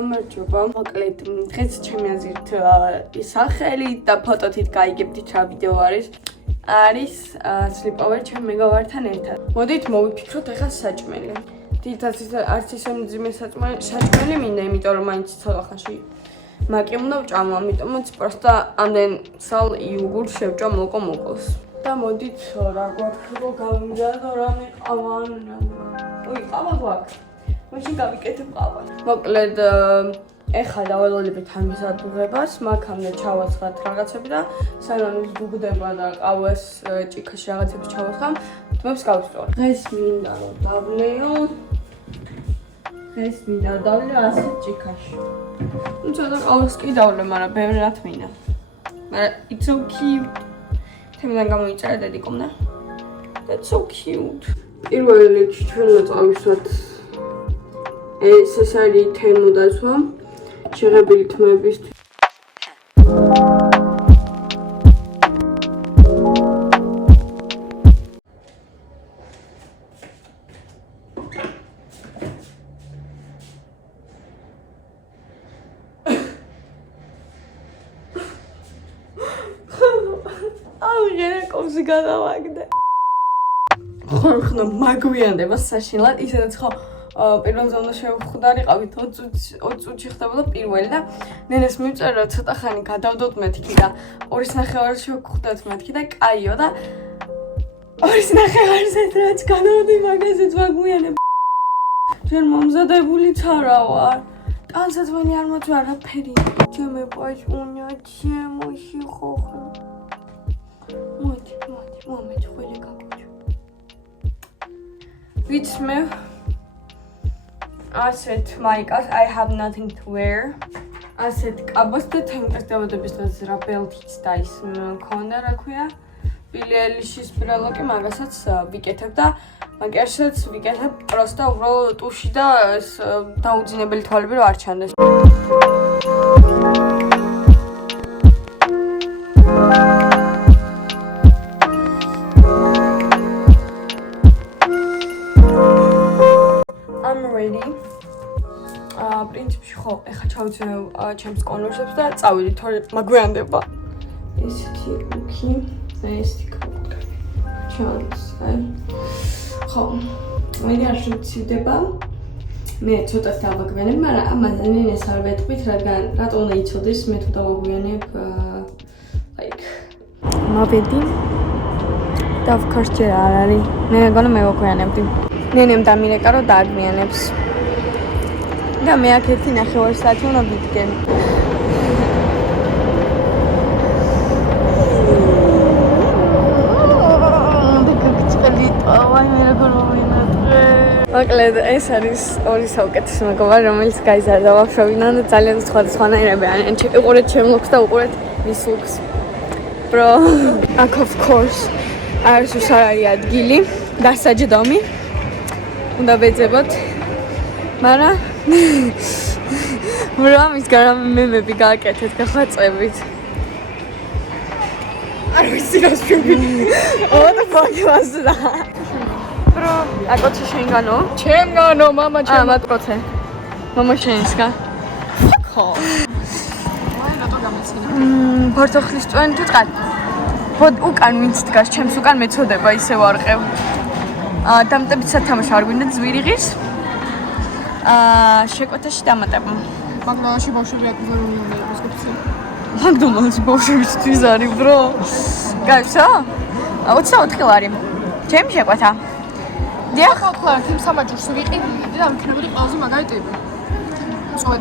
გამარჯობა. მოკლედ დღეს ჩემი აზრით სახელი და ფოტოთით გაიგებთ რა ვიდეო არის sleepover ჩემ მეგობართან ერთად. მოდით მოვიფიქროთ ახლა საჭმელი. თითქოს არც ისე მძიმე საჭმელი მინდა, იმიტომ რომ მაინც ცოტა ხანში მაკი უნდა ვჭამო, ამიტომაც პროსტა ამდენ სალ იოგურტ შევჭა მოკოს. და მოდით რა გვაქვს რომ გავიმზადო რამე ყავან. ой, ყავა გვაქვს. მაშინ გავიკეთებ ყავა. მოკლედ ეხლა დაველოდებით ამის ადუღებას, მაგამდე ჩავაცხად რაღაცები და სანამ ის გუგდება და ყავას ჭიქაში რაღაცები ჩავაცხამ, თმებს გავსწორ. დღეს მინდა რომ დავლეო. ასეთ ჭიქაში. ну ცოტა ყავას კი დავლე, მაგრამ ბევრი რათ მინდა. მაგრამ it's so cute. თემიდან გამოიწერა დედიკომ და that's so cute. პირველ რიგში ჩვენ მოწავისვათ ეს არის თერმოდაცვა შეღებილი თმებისთვის. კოვსი გადავაგდე. ხორხნა მაგვიანდება საშინლად, ისედაც ხო პირველ ზონდა შევხვდარიყავით 20 წუთში ხდებოდა პირველი და ნენეს მივწერა რომ ცოტა ხანი გადავდოთ მეთქი და 2.5 შევხვდათ მეთქი და კაიო და 2.5-ზე რაც გადავდი მაგაზეც მაგვიანებ. ჩვენ მომზადებული ცარა ვარ. ტანსაცმელი არ მოწვა არაფერი. ჩემე პაჭუნია, ჩემო შეხოხო. მოდი, ხოლე გაგოჩო. ვიცი მე ასეთ მაიკას I have nothing to wear. ასეთ კაბას და თემკას დავადების დღეს რა ბელთიც და ის მქონდა რა ქვია. ბილი ელიშის ბრალოკი მაგასაც ვიკეთებ და მაგერსაც ვიკეთებ პროსტა უბრალოდ ტუში და ეს დაუძინებელი თვალები რომ არ ჩანდეს. პრინციპში ხო, ეხა ჩავიცემ ჩემს კონვერსებს და წავიდით, თორე მაგვიანდება. ესეთი ლუკი და ესეთი კაპკა. ჩანს, ხო. მე არ შევცივდება. მე ცოტა დავაგვიანებ, მაგრამ ამაზე ნენეს არ ვეთქვით, რადგან რატო უნდა იცოდეს, მე თუ დავაგვიანებ like მოვედი. და of course ჯერ არ არის. მე მეგონა მე ვაგვიანებდი. ნენემ დამირეკა რომ დააგვიანებს. და მე აქ ერთი 9 საათი უნდა ვიდგენ. მოკლედ ეს არის ორი საუკეთესო მეგობარი, რომელიც გაიზარდა ბავშვობიდან და ძალიან სხვადასხვანაირები არიან. უყურეთ ჩემ ლუქს და უყურეთ მის ლუქს. bro, აქ of course არის უსარარი ადგილი, დასაჯდომი. უნდა ვეძებოთ. მაგრამ მამის გარამ მემები გააკეთეთ გახვაწებით. არ ვიცი რა შევი. What the fuck was that? Bro, აკოჩი შენგანო? ჩემგანო, мама ჩემ. მაკროცე. мама შენსკა. ხო. აი რატო გამეცინა? ფორცოხლის წვენი თუ წყალი. უკან ვინც დგას, ჩემს უკან მეწოდება ისე ვარყევ. დამტებით სათამაშო არ გვინდა ზვირიღის? შეკვეთაში დამატება. მაგდონალდში ბავშვები აკრძალული უნდა იყოს გეცი. მაგდონალდში ბავშვებისთვის არის, bro. გაიცო? 24 ლარი. ჩემი შეკვეთა. დიახ, ხო, თემ სამაჯურს ვიყიდი და ამქნებოდი ყველაზე მაგარი ტიპი.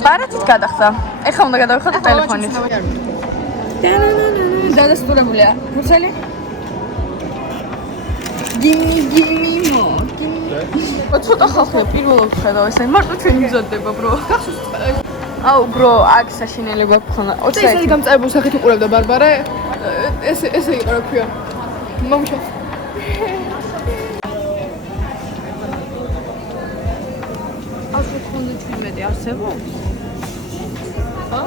ბარათით გადახდა. ეხლა უნდა გადავიხადო ტელეფონით. დადასტურებულია. რუსელი? Gimme more. ცოტა ხალხია პირველად ხედავ ესე მარტო ჩვენ მზადდება bro. აუ bro, აქ საშინელება გქონა. 20 წელი გამწარებულ სახით უყურებდა ბარბარე. ესე იყო რა ქვია. მომშო. ასე ქონდა ჩვენმედი არსებობს? ა?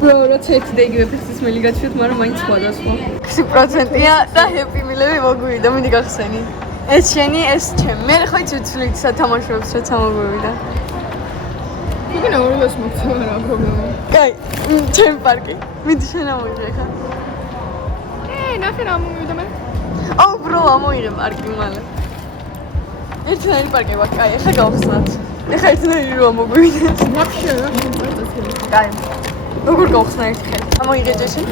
bro, როცა ერთი და იგივე ფესტის მელი გაჩვიოთ, მაგრამ მაინც სხვადასხვა. 100%-ია და happy meal-ები მოგვივიდა, მიდი გახსენი. ეს შენი, ეს ჩემი. მე ხო იცი ვცვლით სათამაშოებს, როცა მოგვივიდა. იქნა ორივეს მოგწევა რა პრობლემა. კაი, ჩემი პარკი. მიდი შენ ამოიღე ხა. ნახე რა მომივიდა მე. აუ ბრო ამოიღე პარკი მალე. ერთნაირი პარკი ვარ, კაი, ახლა გავხსნათ. ახლა ერთნაირი რომ მოგვივიდეს. ვაფშე რა პროცესი. კაი. როგორ გავხსნა ერთი ხელი? ამოიღე ჯეში.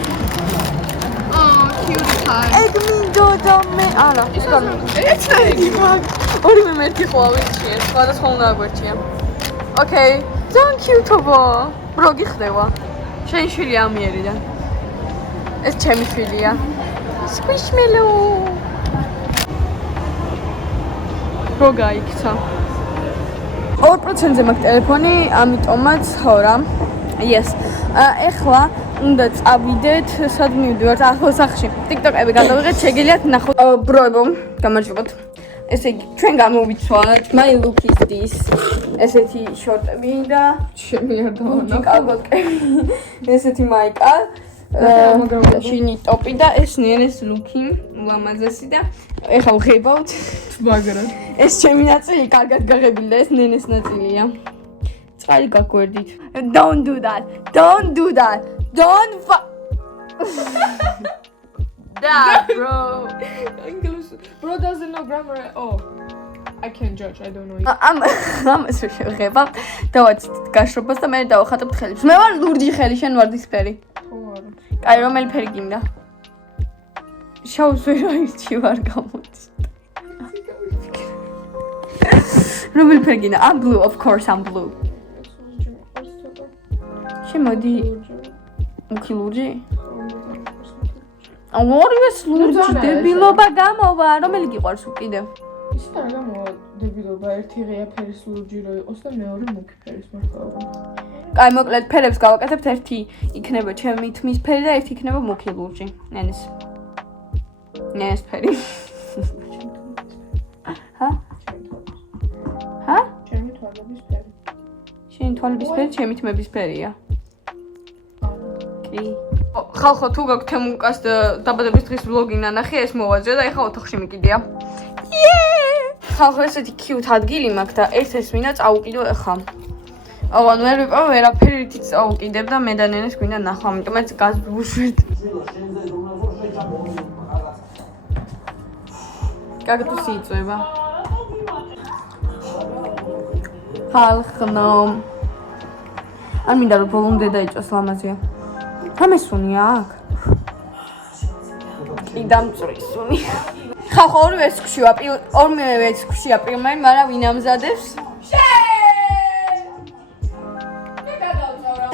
cute time. ეგ მინდოდა მე. არა, ის გამო. ერთნაირი ვარ. ორივე მერტი ხო ავირჩიე, სხვადასხვა უნდა აგვერჩია. ოკეი. ძალიან cute-ობა. ბრო გიხდება. შენ შვილი ამიერიდან. ეს ჩემი შვილია. Squishmallow. რო გაიქცა. 2%-ზე მაქვს ტელეფონი, ამიტომაც ხო რა. Yes. ეხლა უნდა წავიდეთ, სად მივდივართ? ახლა სახლში. TikTok-ები გადავიღეთ, შეგიძლიათ ნახოთ. ბროებო, გამარჯობათ. ესე იგი, ჩვენ გამოვიცვალეთ. My look is this. ესეთი შორტები და ჩემი არ დავანახო. კალბოტკები. ესეთი მაიკა. შინი ტოპი და ეს ნერეს ლუკი ლამაზესი და ეხლა ვღებავთ მაგრამ ეს ჩემი ნაწილი კარგად გაღებილი და ეს ნენეს ნაწილია წყალი გაგვერდით don't do that da bro English bro doesn't know grammar at all. I can't judge, I don't know. ამას შევღებავ დავაცით გაშრობას და მე დავახატებ ხელებს მე ვარ ლურჯი ხელი შენ ვარდისფერი კაი, რომელი ფერი გინდა? შავს ვერ აირჩი ვარ გამოდის. რომელი ფერი გინდა? I'm blue, of course I'm blue. შემოდი. მუქი ლურჯი? ორივეს ლურჯი, დებილობა გამოვა. რომელი გიყვარს უკიდე? ის არ გამოვა დებილობა, ერთი ღია ფერის ლურჯი რო იყოს და მეორე მუქი ფერის მართლა. კაი, მოკლედ ფერებს გავაკეთებთ, ერთი იქნება ჩემი თმის ფერი და ერთი იქნება მუქი ლურჯი. ნენეს ფერი. ჰა? ჩემი თვალების ფერი. შენი თვალების ფერი ჩემი თმების ფერია. კი. ხალხო, თუ გაქვთ თემუკას დაბადების დღის ვლოგი ნანახი, ეს მოვაძრე და ეხლა ოთახში მიკიდეა. ხალხო, ესეთი cute ადგილი მაქვს და ერთ-ერთ მინდა წავუკიდო ეხლა. ანუ ვერ ვიყავ ვერაფერი რითიც წავუკიდებ და მე და ნენეს გვინდა ნახვა, ამიტომაც გაზვუშვით. კაქტუსი იწვება. ხალხნო. არ მინდა რომ ბოლომდე დაიჭოს ლამაზია. რამე სუნია აქ? კი დამწვრის სუნი. ხალხო, ორივე ეს ქუშია პირველი, მაგრამ ვინ ამზადებს?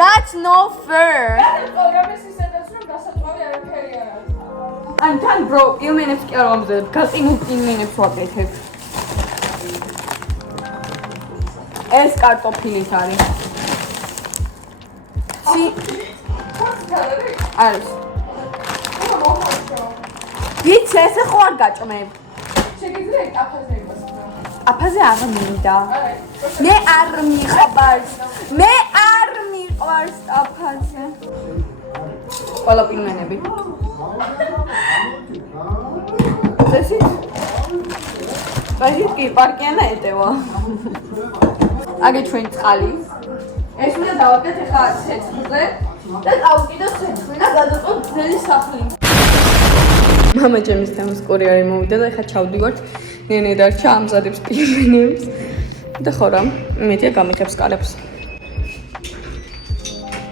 That's no fair. I'm done bro. Ilmenებს კი არ ვამზადებ. გაწინულ ilmenებს ვაკეთებ. ეს კარტოფილით არის. არის. ვიცი, ესე ხო არ გაჭმებ. შეგიძლია აფაზე იმასნა. აფაზე არ მინდა. მე არ მიყვარს. მე არ მიყვარს აფაზე. ყველა პილმენები. წესით კი პარკიანა ეტევა. აგე ჩვენ წყალი. ეს უნდა დავაკეთე ხა ცეცხლზე და წავუკიდო ცეცხლი და გადაწყვეტ ძელი სახლი. მამა ჩემის თემის კურიერი მოვიდა და ხა ჩავდივართ. ნენე დარჩა ამზადებს პილმენებს. და ხო რა, მეთია გამიხებს კარებს.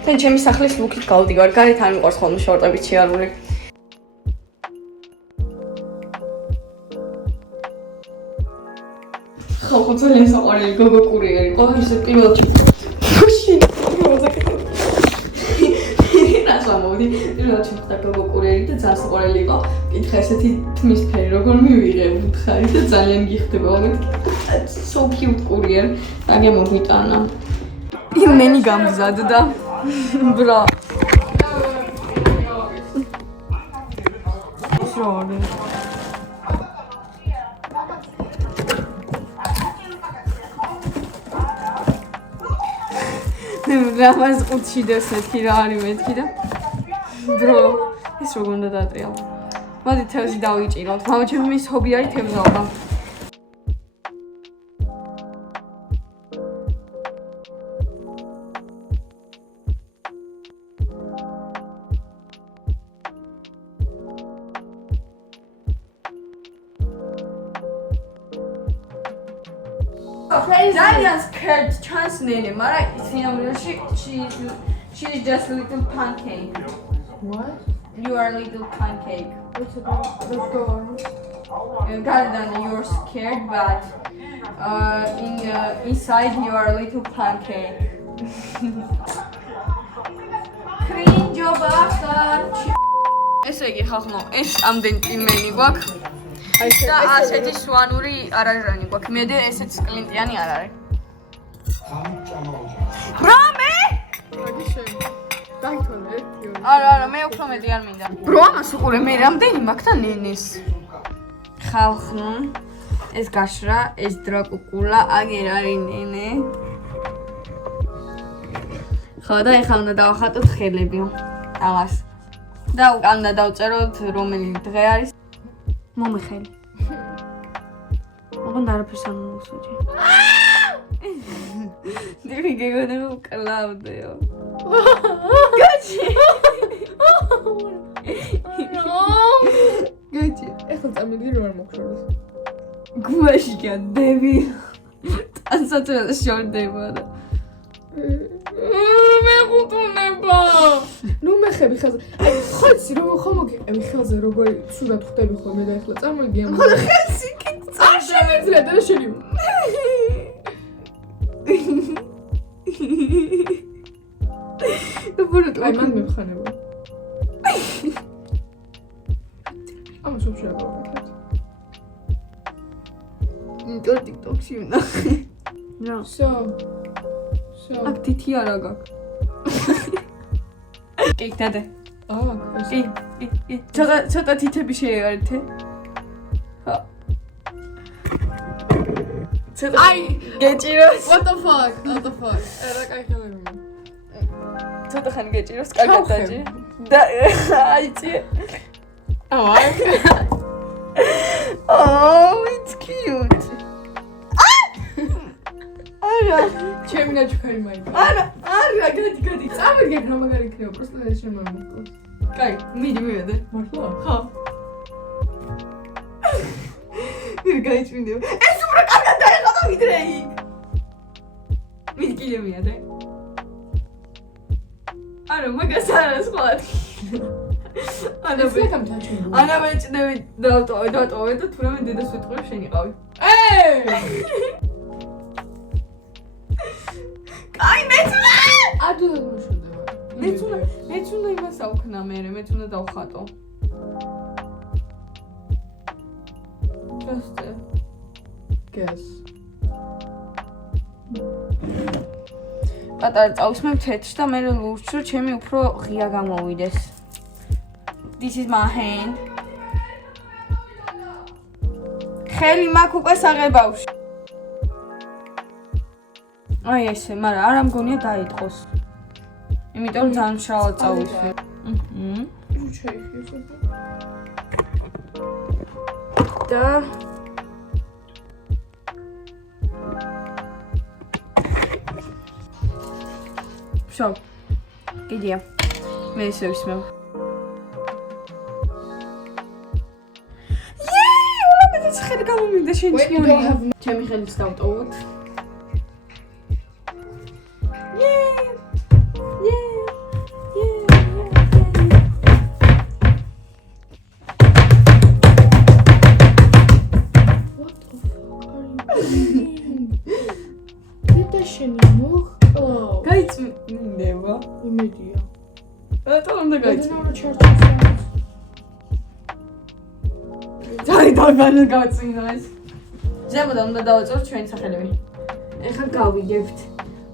თან ჩემი სახლის ლუკით გავდივარ. გარეთ არ მიყვარს ხოლმე შორტები ჩიარული. ხალხო ძალიან საყვარელი გოგო კურიერი. ყოველთვის პირველში. ხუში. რასვა მოვიდი. პირველში და გოგო კურიერი და ძალიან საყვარელი იყო. კითხა ესეთი თმის ფერი როგორ მივიღე ვუთხარი და ძალიან გიხდება ამით. So cute courier. Აგე მოგვიტანა. იმენი გამზადდა. ბრა. შორი. რამას ყუთში დასეთი რა არის მეთქი და ბრო ის როგორ უნდა დაატრიალო. მოდი თევზი დავიჭიროთ. მამა ჩემი ჰობი არის თევზაობა. ძალიან scared chance nene, მაგრამ ისინამრიაში she's just a little pancake. What? You are a little pancake. Let's go on. Garden, you're scared, but inside you are a little pancake. Cringe bastard. ესე იგი ხახმო, ეს ამდენ ტიმენი გვაქვს. და ასეთი სვანური არარანი გვაქვს. მედე ესეც კლინტიანი არ არის. რამე? არა, მე უფრო მეტი არ მინდა. ბრო, ამას უყურე, მე რამდენი მაქვს და ნენეს. ხალხო, ეს გაშრა, ეს დრაკუკულა, აგერ არის ნენე. ხო და ეხლა უნდა დავახატოთ ხელებიო. აღას. და უნდა დავწეროთ რომელი დღე არის. მომეხელი. ოღონდ არაფერს არ მომოსაჯე. დირი გეგონა უკლავდეო. გაჩი. გაჩი. ეხლა წამიდი რომ არ მოგშორდეს. გუაში გადები. ტანსაცრას შორდება და მე გუტუნება. ნუ მე ხები ხაზე. აი ხოცი რომ ხომ მოგიყევი ხაზე როგორი ცუდად ხვდები ხოლმე და ეხლა წამოიგი ამ. ხო ხელსი კიწა. არ შემიძლია და შენი. აი მან მეხანება. ამას უფრო გავაკეთებ. ნიტო TikTok-ში ვნახე. რა? So. აქ თითი არა გაქვს. კი, დადე. კი. ცოტა თითები შეეერთე. ხო. აი, გეჭიროს. What the fuck? რა კაი ხელები. ცოტა ხანი გეჭიროს, კარგად დაჭი. და აიწი. Oh, it's cute. არა, ჩემი ნაჩუქარი მაიცა. არა, გადი. წამიდგებ რა მაგარი იქნება, просто და შემომიყვოს. კაი, მიდი მივედე. მართლა? ხო. მე გაიწმინდე. ეს უფრო კარგად დაეხადა ვიდრე იქ. მიდი კიდე მივედე. არა, მაგას არა სხვა. ეს ლეკამ დაჩინო. ანა მეჭდები დავტოვე და თურმე დედას ვიტყვი შენიყავი. აი მეცუნა! ადვილად მოშორდება. მეცუნა იმას აუქნა მე, მეცუნა დავხატო. Just guess. პატარა წავისმევ თეთრს და მე ლურჯს, რომ ჩემი უფრო ღია გამოვიდეს. This is my hand. ხელი მაქვს უკვე საღებავში. აი ესე, მაგრამ არ ამგონია დაიწყოს. იმიტომ რომ ძალიან მშრალად წავისვი. შეიხიოს ახლა. და შო. კიდია. მე ისე ვისმევ. ხელი გამომიდა შენიშნული. ჩემი ხელიც დავტოვოთ. გაიწმინდება. იმედია. რატომ უნდა გაიწმინდა? რა ჩარჩოს. დაიბანა გავწინა ეს. ზემოდან უნდა დავაწეროთ ჩვენი სახელები. ეხლა გავიგებთ.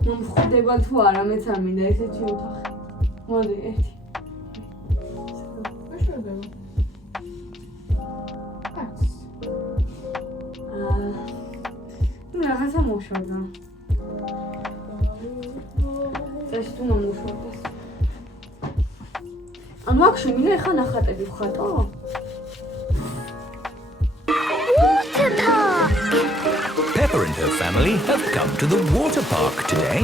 მომხვდება თუ არა, მეც არ მინდა ესეთ შევთახე. მოდი, ერთი. მეშორდება. რაღაცა მოშორდა. ეს თუ მომუშორდეს. ანუ აქ შემინა ეხლა ნახატები ვხატო? Pepper and her family have come to the water park today.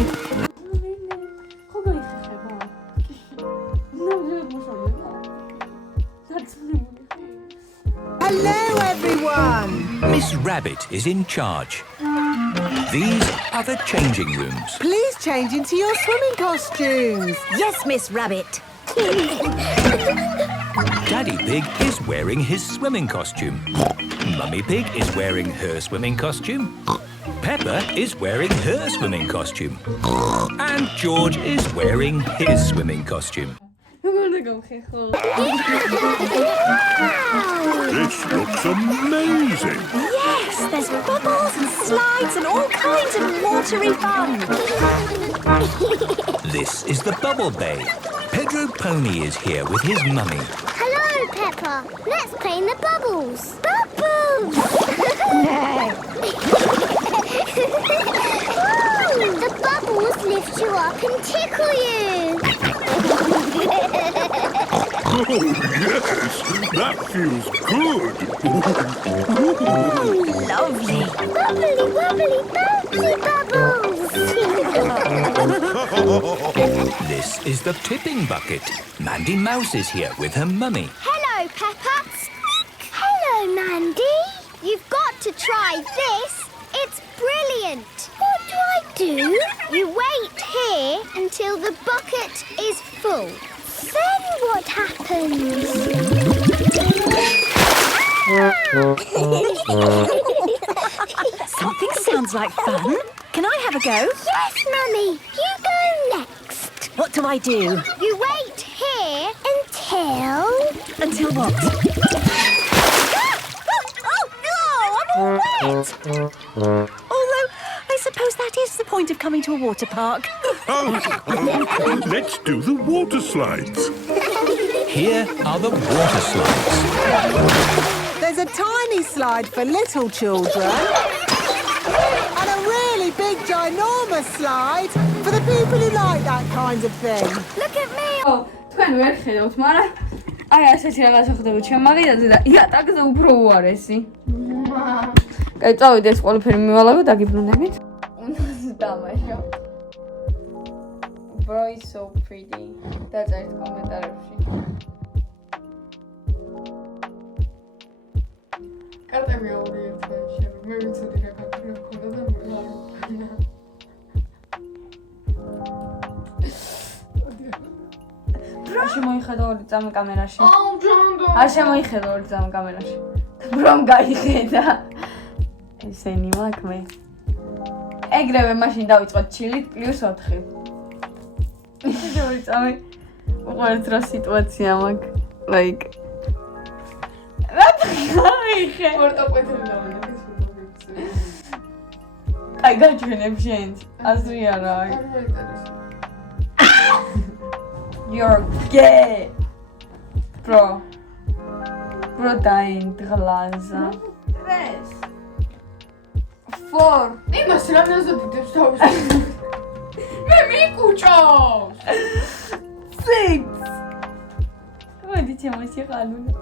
Hello, everyone! Miss Rabbit is in charge. These are the changing rooms. Please change into your swimming costumes. Yes, Miss Rabbit. Daddy Pig is wearing his swimming costume. Mummy Pig is wearing her swimming costume. Peppa is wearing her swimming costume. And George is wearing his swimming costume. This looks amazing. Yes, there's bubbles and slides and all kinds of watery fun. This is the Bubble Bay. Pedro Pony is here with his mummy. Hello, Peppa. Let's play in the bubbles. Bubbles! Woo! The bubbles lift you up and tickle you. Oh, yes, that feels good. Lovely. Bubbly, bubbly, bouncy bubbles. This is the tipping bucket. Mandy Mouse is here with her mummy. Hello, Peppa. Hello, Mandy. You've got to try this. It's brilliant. What do? You wait here until the bucket is full. Then what happens? Something sounds like fun. Can I have a go? Yes, Mummy. You go next. What do I do? You wait here until... Until what? Oh, no! I'm all wet! Although, I suppose that is the point of coming to a water park. Oh, let's do the water slides. Here are the water slides. There's a tiny slide for little children and a really big, ginormous slide for the people who like that kind of thing. Look at me. თქვენ ვერ ხედავთ, მაგრამ აი ასეთი რაღაცა ხდება ჩემ მაღიდაზე და იატაკზე უფრო უარესი. კაი, წავიდე ეს ყველაფერი მივალავე და გიბრუნდებით. უნდა დავამაშო. Bro is so pretty. დაწერთ კომენტარებში. კარტები ორი ერთში. მე ვიცოდი რა კარტები მქონდა და მე არ შემოიხედა ორი წამი კამერაში. აუ ჯანდო. არ შემოიხედა ორი წამი კამერაში. ბრომ გაიხედა. ესენი მაქმე. ეგრევე მაშინ დავიწყოთ ჩილით +4. ისე ორი წამი. უყურეთ რა სიტუაცია მაქვს. Like რა თქმა პორტოკვეთები დავანებთ ეს. აი გაჩვენებ შენს. აზრი არა. არ მოინტერესებს. You're gay. Bro dying ღლაზა. Tres. 4. იმას რამეზე ბუდებს თავს. მე მიკუჭავს. 6. მოდი ჩემში ხალუნა.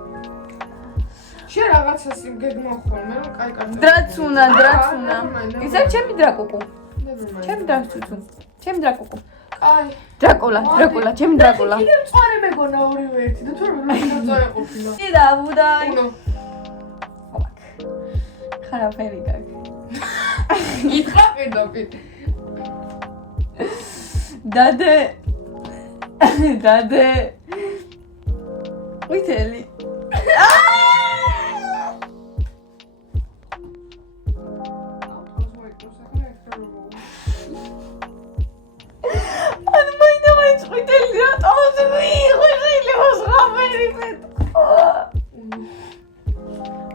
შენ რაღაცას იმ გეგმა ხოლმე რომ კაი კარტები. დრაცუნა. ისევ ჩემი დრაკუკუ. ჩემი დრაცუცუ. ჩემი დრაკუკუ. აი. დრაკულა, ჩემი დრაკულა. კიდე მწვანე მეგონა ორივე ერთი და თორემ რომ მოწვე ყოფილა. და ბუდაი. ნუ. ხარაფერი გაქვს. ითხრა პირდაპირ. დადე. ვითელი.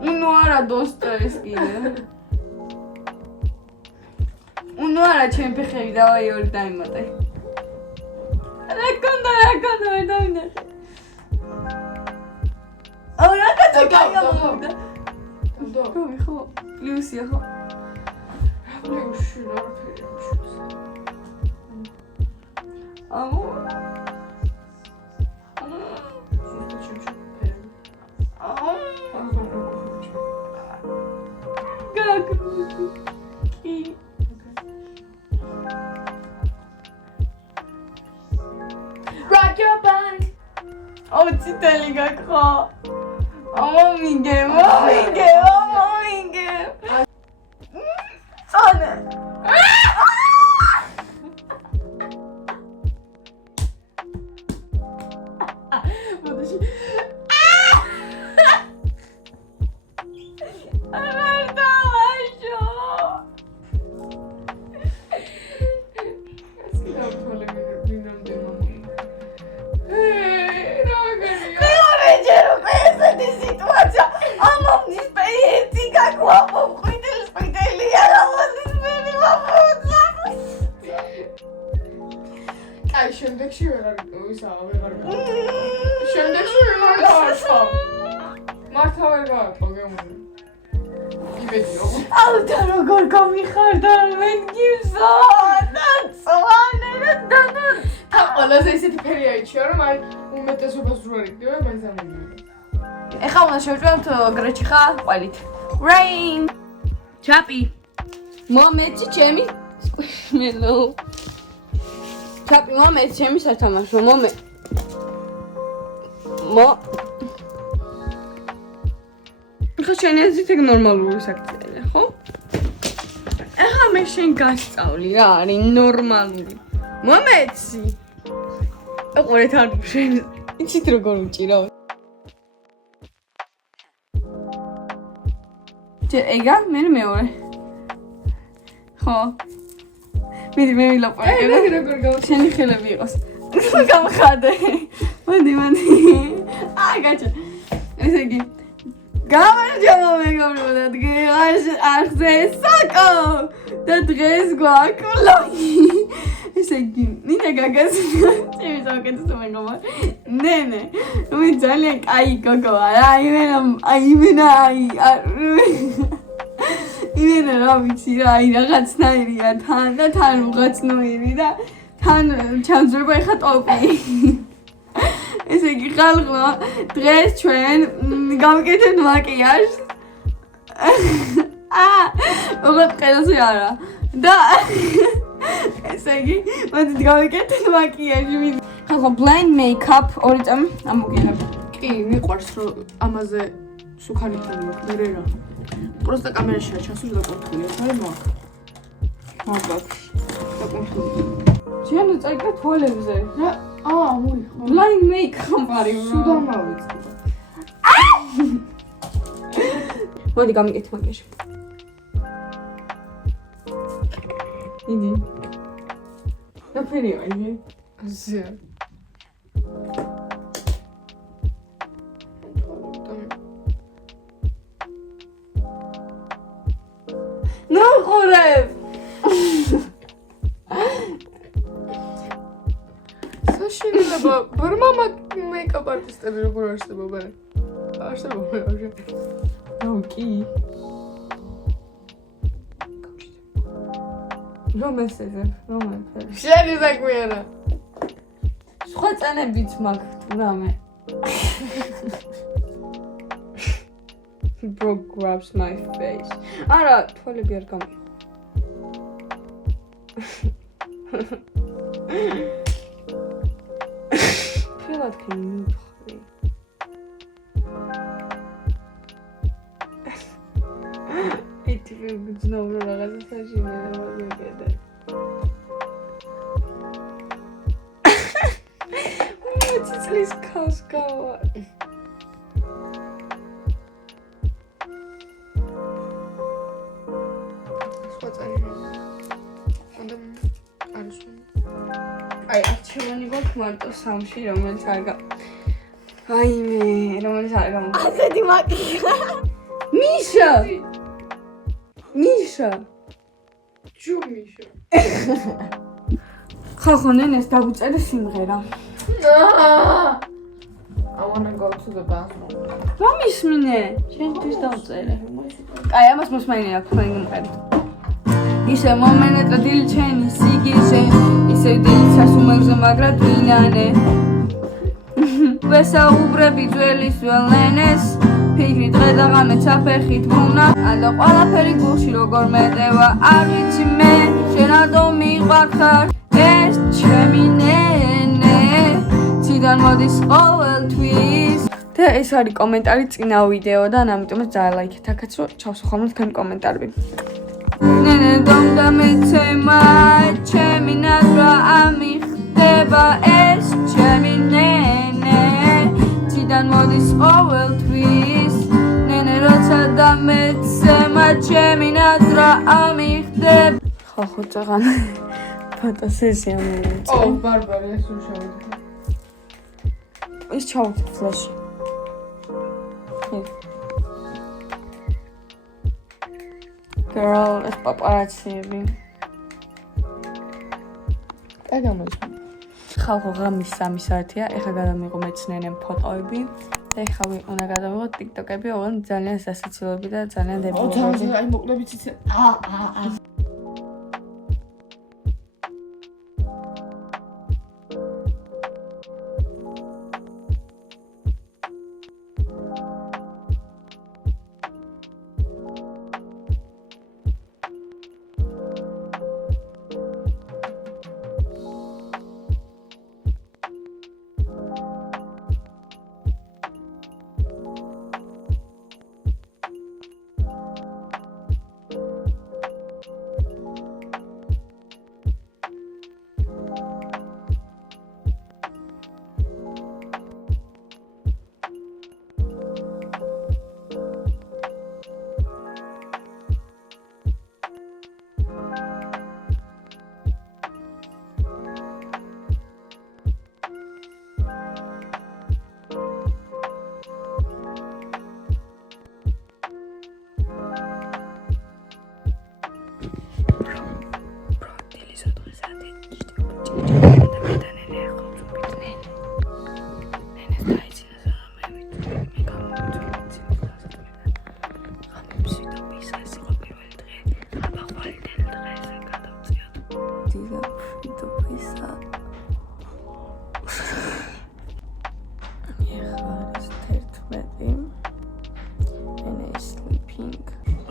Ну არა დოსტოეს კიდე. Ну არა ჩემ ფეხები დავაი ორი დაიმატე. რა კონდა ვერ დავინახე. აუ რა კაცი გაიგავდა. დო. ხო, პლუსია ხო. პლუსი რა ფერია. აუ. Rock your body. Oh, ციტელი გაქო. მომიგე. წონე. შემდეგში ვერ არის ვეღარ შემდეგში ვეღარ გავარცხო მართა ვერ გავარცხო გემული იბედიო ალთა როგორ გამიხარდა მენ გივსო და ყველაზე ისეთი ფერი აიჩია რომ აი უმეტესობას რო არიგდება მაინც არ მოგივიდა ეხლა უნდა შევჭვევთ გრეჩი ხა ყველით rain ჩაპი მომეცი ჩემი მელო ჩაპი მომეცი ჩემი სათამაშო მომე ხა შენ ეზით ეგ ნორმალური საქციელია ხო ეხლა მე შენ გასწავლი რა არის ნორმალური მომეცი ოყურეთ არ შენ იცით როგორ უჭირავ ეგა მე მეორე ხო მიდი მე ვილაპარაკებ როგორ გავა შენი ხელები იყოს გამხადე მოდი გაჩა ესე იგი გამარჯობა მეგობრებო და დღეს ახზე საკო და დღეს გვაქვს ლოგი ესე იგი ნინა გაგას ჩემი საკეთო მეგობრებო ნენე მე ძალიან კაი გოგოა რა იმენა იმენა რა ვიცი რა აი რაღაცნაირია თან და თან უღაცნოირი და თან ჩამძრება ეხა ტოპი ესე იგი ხალხო დღეს ჩვენ გავკეთებთ მაკიაჟს ოღონდ ყელზე არა და ესე იგი მოდით გავკეთებთ მაკიაჟი ხალხო blind makeup ორი წამი ამოგიღებ კი მიყვარს რომ ამაზე სუქანი თამბაქ მე რა просто კამერაშია ჩასული და კონტროლია ხარ მაგ მაგ ჩვენ წაიკრა თვალებზე რა მოიხო blind makeup არის სულ დამავიწყდა მოდი გამიკეთე მაგაში იდიაფერია იგი ზე ნუ ხურებ საშინელება ბორმა მეიკაპ არტისტები როგორ არსება მე არსება მე კი რომ ესეზე რომ ეს შენი საქმეა სხვა წანებიც მაქვს თუ რამე bro grabs my face არა თვალები არ გამიყო ფილად კი მიფხრი იტივე გძნობ რომ რაღაცა საშინელება მეკედა ციცლის ქავს გავა აი არჩევანი გვაქვს მარტო სამში რომელიც არ აიმე რომელიც არ გამოგა ასეთი მაკია მიშა ჯუმიშა ხახო ნენეს დაგვიწერე სიმღერა I want to go to the bathroom. რომ ისმინე შენთვის დავწერე კაი ამას მოსმენია აქვს მე მომყევი ისე მომენეტრა დილ ჩენი სიგიზე ისე დილ სასუმერზე მაგრა დვინანე ვესაუბრები ძველის ველენეს ფიქრი დღე და ღამე საფეხით ვუნა ალო ყველაფერი გულში როგორ მეტევა არ ვიცი მე შენადო მიყვარხარ ეს ჩემი ნენე ციდან მოდის ყოველთვის და ეს არის კომენტარი წინა ვიდეოდან ამიტომაც დაალაიქეთ აქაც რომ ჩავსახავთ თქვენი კომენტარები ნენე დონდა მეცემა ჩემი ნაძრა ამიხდება ეს ჩემი ნენე ციდან მოდის ყოველთვის ნენე როცა დამეცემა ჩემი ნაძრა ამიხდება ხო წაღან ფოტოსესია ო ბარბარე ეს უშ შევიდე ის ჩავთ ფლეში girl ეს პაპარაციები კაი გამოიჩინე ხალხო ღამის 3 საათია, ეხლა გადამიღო მეცნიერნი ფოტოები და ეხლა უნდა გადამიღო TikTok-ები, ოღონდ ძალიან სასაცილოები და ძალიან დებილობები. აი მოკლებიც იცი.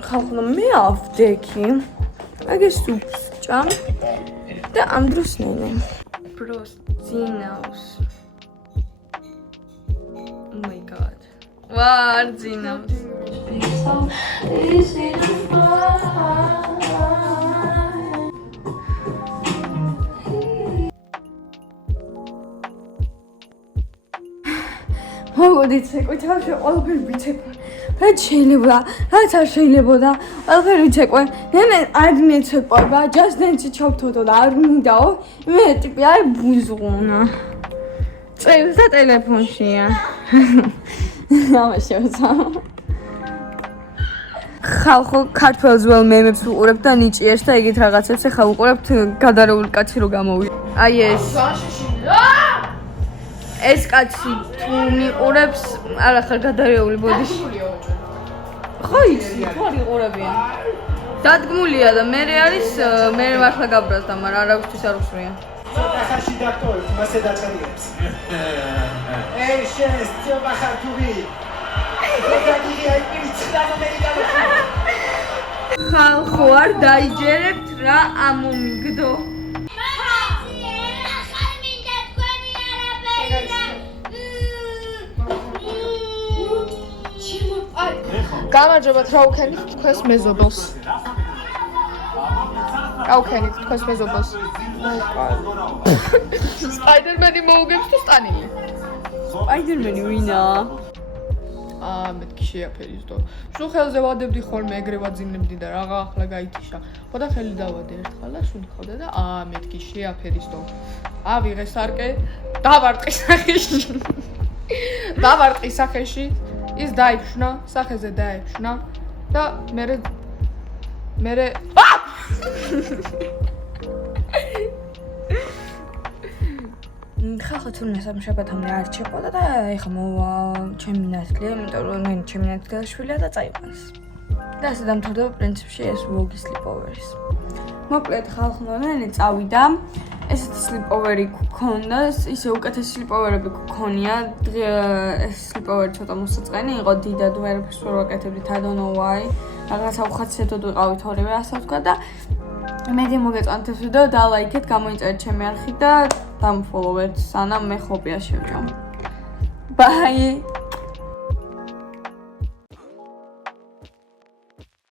ხალხო მე ავდექი აგეს სუპს ჭამ და ამ დროს ნენე პროსძინავს Oh my god ვარ ძინავს მოგოდით ცეკვით ახლა ყველაფერი ვიცეკვე რაც შეიძლება რაც არ შეიძლებოდა ყველაფერი ვიცეკვე ნენე არ მეცეკვება just dance ჩავთოდო და არ მინდაო მე ტიპი არ ბუზღუნა წელს და ტელეფონშია ამაშევცა ხალხო ქართველ ძველ მემებს უყურებთ და ნიჭიერს და იგით რაღაცებს ახლა უყურებთ გადარეული კაცი რო გამოვიდა აი ეს კაცი თუ მიყურებს არა ხარ გადარეული ბოდიში ხო იცი თუ არ იყურებიან დადგმულია და მე არის მე მართლა გაბრაზდა მაგრამ არავისთვის არ უსვრია ხაში დაქტოებს მასე დაწყდიებს ey შენს ცოტა ხართუბი ხალხო არ დაიჯერებთ რა ამომიგდო გამარჯობათ რა უქენით თქვენს მეზობელს რა უქენით თქვენს მეზობელს სპაიდერმენი მოუგებს თუ სტანილი სპაიდერმენი ვინაა მეთქი შეაფერისდო. სულ ხელზე ვადებდი ხოლმე ეგრე ვაძინებდი და რაღა ახლა გაითიშა. ხოდა ხელი დავადე ერთხელ და სულ ხავდა და მეთქი შეაფერისდო. ავიღე სარკე, დავარტყი სახეში. დავარტყი სახეში, ის დაიფშნა, სახეზე დაიფშნა და მერე ხახო თუნდაც სამშაბათამდე არ ჩეყოდა და ეხა მოვა ჩემი ნათლია, იმიტომ რომ მე ჩემი ნათლია და წაიყვანს. და ასე დამთავრდება პრინციპში ეს vlog-ის sleepovers. მოკლედ ხალხო მე წავიდა. ესეთი sleepover-ი გქონდა, ისე უკეთესი sleepover-ები გქონია. ეს sleepover ცოტა მოსაწყენი იყო, დიდად ვერაფერს ვერ ვაკეთებდით, I don't know why. რაღაცა უხასიათოდ ვიყავით ორივე, ასე ვთქვა და მედი მოგეწონთ ეს ვიდეო და ლაიქეთ, გამოიწერეთ ჩემი არხი და დამფოლოვეთ, სანამ მე ხოპია შევჭამ. Bye!